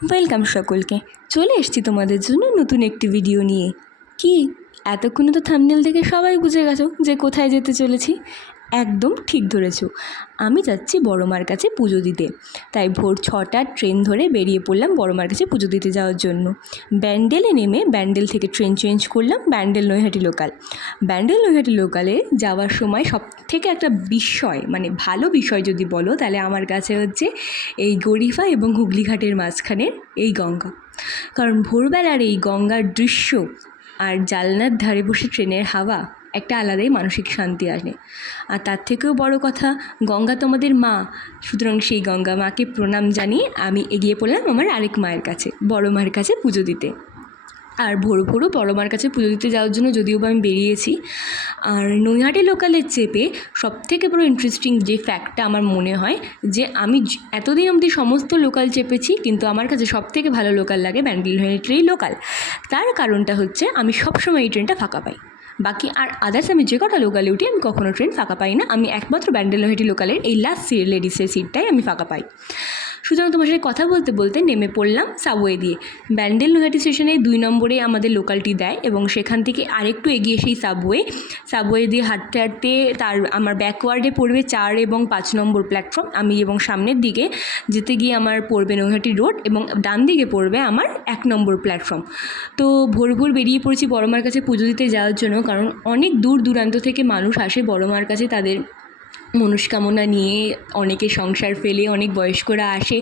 Welcome সকলকে। চলে এসেছি তোমাদের জন্য নতুন একটি ভিডিও নিয়ে। কি এতক্ষণে তো থাম্বনেল থেকে সবাই বুঝে গেছো যে কোথায় যেতে চলেছি। একদম ঠিক ধরেছো, আমি যাচ্ছি বড় মার কাছে পুজো দিতে। তাই ভোর 6টার ট্রেন ধরে বেরিয়ে পড়লাম বড় মার কাছে পুজো দিতে যাওয়ার জন্য। ব্যান্ডেলে নেমে ব্যান্ডেল থেকে ট্রেন চেঞ্জ করলাম ব্যান্ডেল নৈহাটি লোকাল। ব্যান্ডেল নৈহাটি লোকালে যাওয়ার সময় সব থেকে একটা বিষয়, মানে ভালো বিষয় যদি বলো তাহলে আমার কাছে হচ্ছে এই গরিফা এবং হুগলিঘাটের মাঝখানের এই গঙ্গা। কারণ ভোরবেলার এই গঙ্গার দৃশ্য আর জানলার ধারে বসে ট্রেনের হাওয়া একটা আলাদাই মানসিক শান্তি আনে। আর তার থেকেও বড় কথা, গঙ্গা তোমাদের মা, সুতরাং সেই গঙ্গা মাকে প্রণাম জানিয়ে আমি এগিয়ে পড়লাম আমার আরেক মায়ের কাছে, বড় মায়ের কাছে পুজো দিতে। আর ভোরু ভোরু বড় মার কাছে পুজো দিতে যাওয়ার জন্য যদিও বা আমি বেরিয়েছি। আর নৈহাটি লোকালের চেপে সবথেকে বড় ইন্টারেস্টিং যে ফ্যাক্টটা আমার মনে হয় যে আমি এতদিন অবধি সমস্ত লোকাল চেপেছি, কিন্তু আমার কাছে সবথেকে ভালো লোকাল লাগে ব্যান্ডেল নৈহাটির লোকাল। তার কারণটা হচ্ছে আমি সবসময় এই ট্রেনটা ফাঁকা পাই। বাকি আর আদার্স আমি যে কটা লোকালে উঠি আমি কখনো ট্রেন ফাঁকা পাই না। আমি একমাত্র ব্যান্ডেল নৈহাটি লোকালের এই লাস্ট লেডিসের সিটটাই আমি ফাঁকা পাই। সুতরাং তোমার সাথে কথা বলতে বলতে নেমে পড়লাম সাবওয়ে দিয়ে। ব্যান্ডেল নৈহাটি স্টেশনে 2 নম্বরে আমাদের লোকালটি দেয় এবং সেখান থেকে আরেকটু এগিয়ে সেই সাবওয়ে দিয়ে হাঁটতে হাঁটতে আমার ব্যাকওয়ার্ডে পড়বে 4 এবং 5 নম্বর প্ল্যাটফর্ম। আমি এবং সামনের দিকে যেতে গিয়ে আমার পড়বে নৈহাটি রোড এবং ডান দিকে পড়বে আমার 1 নম্বর প্ল্যাটফর্ম। তো ভোর ভোর বেরিয়ে পড়েছি বড় মার কাছে পুজো দিতে যাওয়ার জন্য, কারণ অনেক দূর দূরান্ত থেকে মানুষ আসে বড় মার কাছে তাদের মনস্কামনা নিয়ে। অনেকে সংসার ফেলে, অনেক বয়স্করা আসে,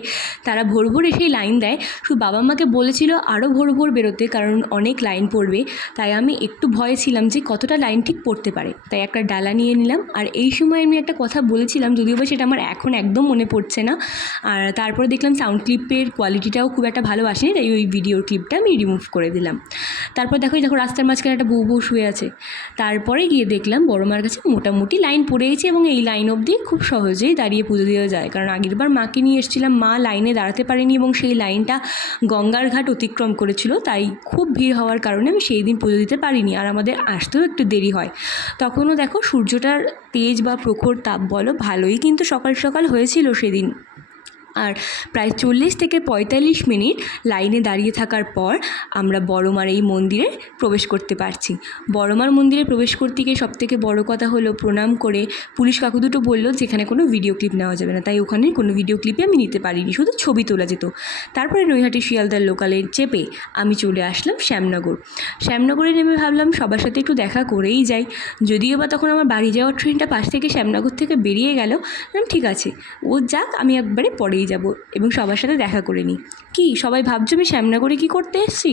তারা ভোর ভোর এসেই লাইন দেয়। শুধু বাবা মাকে বলেছিল আরও ভোর ভোর বেরোতে, কারণ অনেক লাইন পড়বে। তাই আমি একটু ভয়ে ছিলাম যে কতটা লাইন ঠিক পড়তে পারে, তাই একটা ডালা নিয়ে নিলাম। আর এই সময় আমি একটা কথা বলেছিলাম, যদিও বা সেটা আমার এখন একদম মনে পড়ছে না। আর তারপরে দেখলাম সাউন্ড ক্লিপের কোয়ালিটিটাও খুব একটা ভালো আসেনি, তাই ওই ভিডিও ক্লিপটা আমি রিমুভ করে দিলাম। তারপর দেখো রাস্তার মাঝখানে একটা বউ শুয়ে আছে। তারপরে গিয়ে দেখলাম বড় মার কাছে মোটামুটি লাইন পড়েছে এবং এই লাইন অবধি খুব সহজেই দাঁড়িয়ে পুজো দেওয়া যায়। কারণ আগেরবার মাকে নিয়ে এসেছিলাম, মা লাইনে দাঁড়াতে পারেনি এবং সেই লাইনটা গঙ্গার ঘাট অতিক্রম করেছিল, তাই খুব ভিড় হওয়ার কারণে আমি সেই দিন পুজো দিতে পারিনি। আর আমাদের আসতেও একটু দেরি হয়। তখনও দেখো সূর্যটার তেজ বা প্রখর তাপ বলো ভালোই কিন্তু সকাল সকাল হয়েছিল সেদিন। আর প্রায় 40 থেকে 45 মিনিট লাইনে দাঁড়িয়ে থাকার পর আমরা বড়মার এই মন্দিরে প্রবেশ করতে পারছি। বড়মার মন্দিরে প্রবেশ করতে গিয়ে সবথেকে বড় কথা হলো প্রণাম করে পুলিশ কাকু দুটো বললো যেখানে কোনো ভিডিও ক্লিপ নেওয়া যাবে না, তাই ওখানে কোনো ভিডিও ক্লিপে আমি নিতে পারিনি, শুধু ছবি তোলা যেত। তারপরে নৈহাটি শিয়ালদার লোকালে চেপে আমি চলে আসলাম শ্যামনগরে নেমে ভাবলাম সবার সাথে একটু দেখা করেই যাই। যদিও বা তখন আমার বাড়ি যাওয়ার ট্রেনটা পাশ থেকে শ্যামনগর থেকে বেরিয়ে গেল। ঠিক আছে, ও যাক, আমি একবারে পরেই যাব এবং সবার সাথে দেখা করে নিই। কি সবাই ভাবছো আমি শ্যামনগরে কী করতে এসেছি?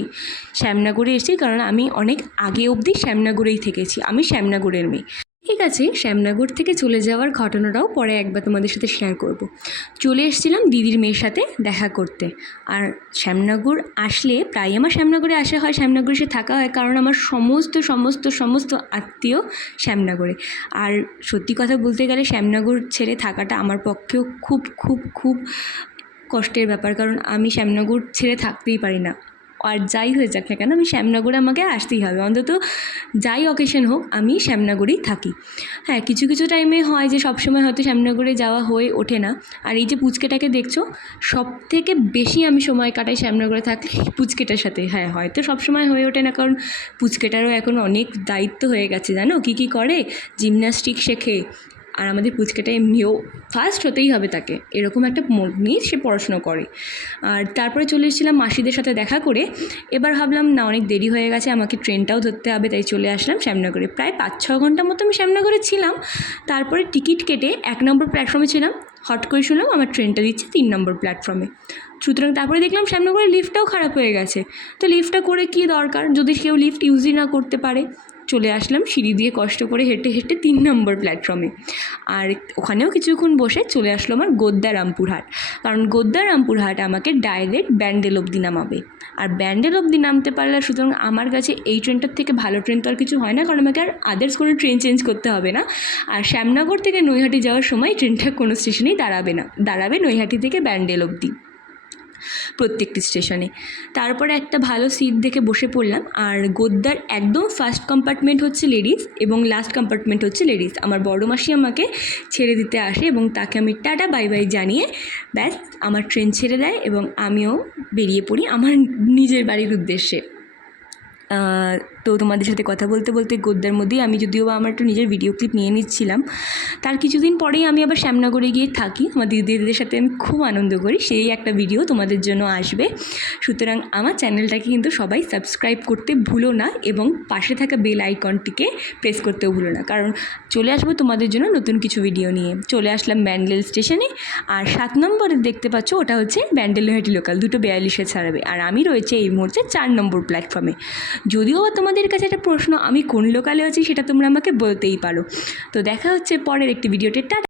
শ্যামনগরে এসেছি কারণ আমি অনেক আগে অবধি শ্যামনগরেই থেকেছি, আমি শ্যামনগরের মেয়ে। ঠিক আছে, শ্যামনগর থেকে চলে যাওয়ার ঘটনাটাও পরে একবার তোমাদের সাথে শেয়ার করব। চলে এসেছিলাম দিদির মেয়ের সাথে দেখা করতে। আর শ্যামনগর আসলে প্রায় আমার শ্যামনগরে আসা হয়, শ্যামনগরে এসে থাকা হয়, কারণ আমার সমস্ত সমস্ত সমস্ত আত্মীয় শ্যামনগরে। আর সত্যি কথা বলতে গেলে শ্যামনগর ছেড়ে থাকাটা আমার পক্ষেও খুব খুব খুব কষ্টের ব্যাপার, কারণ আমি শ্যামনগর ছেড়ে থাকতেই পারি না। আর যাই হয়ে যাক না কেন আমি শ্যামনগরে আমাকে আসতেই হবে, অন্তত যাই অকেশন হোক আমি শ্যামনগরেই থাকি। হ্যাঁ, কিছু কিছু টাইমে হয় যে সবসময় হয়তো শ্যামনগরে যাওয়া হয়ে ওঠে না। আর এই যে পুচকেটাকে দেখছো, সব থেকে বেশি আমি সময় কাটাই শ্যামনগরে থাকলে পুচকেটার সাথে। হ্যাঁ, হয়তো সবসময় হয়ে ওঠে না, কারণ পুচকেটারও এখন অনেক দায়িত্ব হয়ে গেছে, জানো কী করে, জিমন্যাস্টিক শেখে। আর আমাদের পুচকেটা এমনিও ফার্স্ট হতেই হবে তাকে, এরকম একটা মোড নিয়ে সে পড়াশুনো করে। আর তারপরে চলে এসেছিলাম মাসিদের সাথে দেখা করে। এবার ভাবলাম না, অনেক দেরি হয়ে গেছে, আমাকে ট্রেনটাও ধরতে হবে, তাই চলে আসলাম শ্যামনগরে। প্রায় 5-6 ঘন্টা মতো আমি শ্যামনগরে ছিলাম। তারপরে টিকিট কেটে 1 নম্বর প্ল্যাটফর্মে ছিলাম। হট করে শুনলাম আমার ট্রেনটা দিচ্ছে 3 নম্বর প্ল্যাটফর্মে। সুতরাং তারপরে দেখলাম শ্যামনগরের লিফটটাও খারাপ হয়ে গেছে। তো লিফটটা করে কী দরকার যদি কেউ লিফট ইউজই না করতে পারে। চলে আসলাম সিঁড়ি দিয়ে কষ্ট করে হেঁটে হেঁটে 3 নম্বর প্ল্যাটফর্মে। আর ওখানেও কিছুক্ষণ বসে চলে আসলো আমার গোদ্দা-রামপুরহাট, কারণ গোদ্দা-রামপুরহাট আমাকে ডাইরেক্ট ব্যান্ডেল অবধি নামাবে। আর ব্যান্ডেল অবধি নামতে পারলে সুতরাং আমার কাছে এই ট্রেনটার থেকে ভালো ট্রেন তো আর কিছু হয় না, কারণ আমাকে আর আদার্স কোনো ট্রেন চেঞ্জ করতে হবে না। আর শ্যামনগর থেকে নৈহাটি যাওয়ার সময় ট্রেনটা কোনো স্টেশনেই দাঁড়াবে না, দাঁড়াবে নৈহাটি থেকে ব্যান্ডেল অবধি। প্রত্যেকটি স্টেশনে। তারপরে একটা ভালো সিট দেখে বসে পড়লাম, আর গদ্দার একদম ফার্স্ট কম্পার্টমেন্ট হচ্ছে লেডিস এবং লাস্ট কম্পার্টমেন্ট হচ্ছে লেডিস। আমার বড় মাসি আমাকে ছেড়ে দিতে আসে এবং তাকে আমি টাটা বাই বাই জানিয়ে ব্যাস আমার ট্রেন ছেড়ে দেয় এবং আমিও বেরিয়ে পড়ি আমার নিজের বাড়ির উদ্দেশ্যে। তো তোমাদের সাথে কথা বলতে বলতে গদ্দার মধ্যেই আমি যদিও বা আমার একটু নিজের ভিডিও ক্লিপ নিয়ে নিচ্ছিলাম। তার কিছুদিন পরেই আমি আবার শ্যামনগরে গিয়ে থাকি, আমার দিদিদের সাথে আমি খুব আনন্দ করি, সেই একটা ভিডিও তোমাদের জন্য আসবে। সুতরাং আমার চ্যানেলটাকে কিন্তু সবাই সাবস্ক্রাইব করতে ভুলো না এবং পাশে থাকা বেল আইকনটিকে প্রেস করতেও ভুলো না, কারণ চলে আসবো তোমাদের জন্য নতুন কিছু ভিডিও নিয়ে। চলে আসলাম ব্যান্ডেল স্টেশনে, আর 7 নম্বরে দেখতে পাচ্ছ ওটা হচ্ছে ব্যান্ডেল নৈহাটি লোকাল, 2:42-এ ছাড়বে, আর আমি রয়েছে এই মুহূর্তে 4 নম্বর প্ল্যাটফর্মে। যদিও তোমাদের কাছে একটা প্রশ্ন, আমি কোন লোকালে আছি সেটা তোমরা আমাকে বলতেই পারো। তো দেখা হচ্ছে পরের একটি ভিডিওতে। টাটা।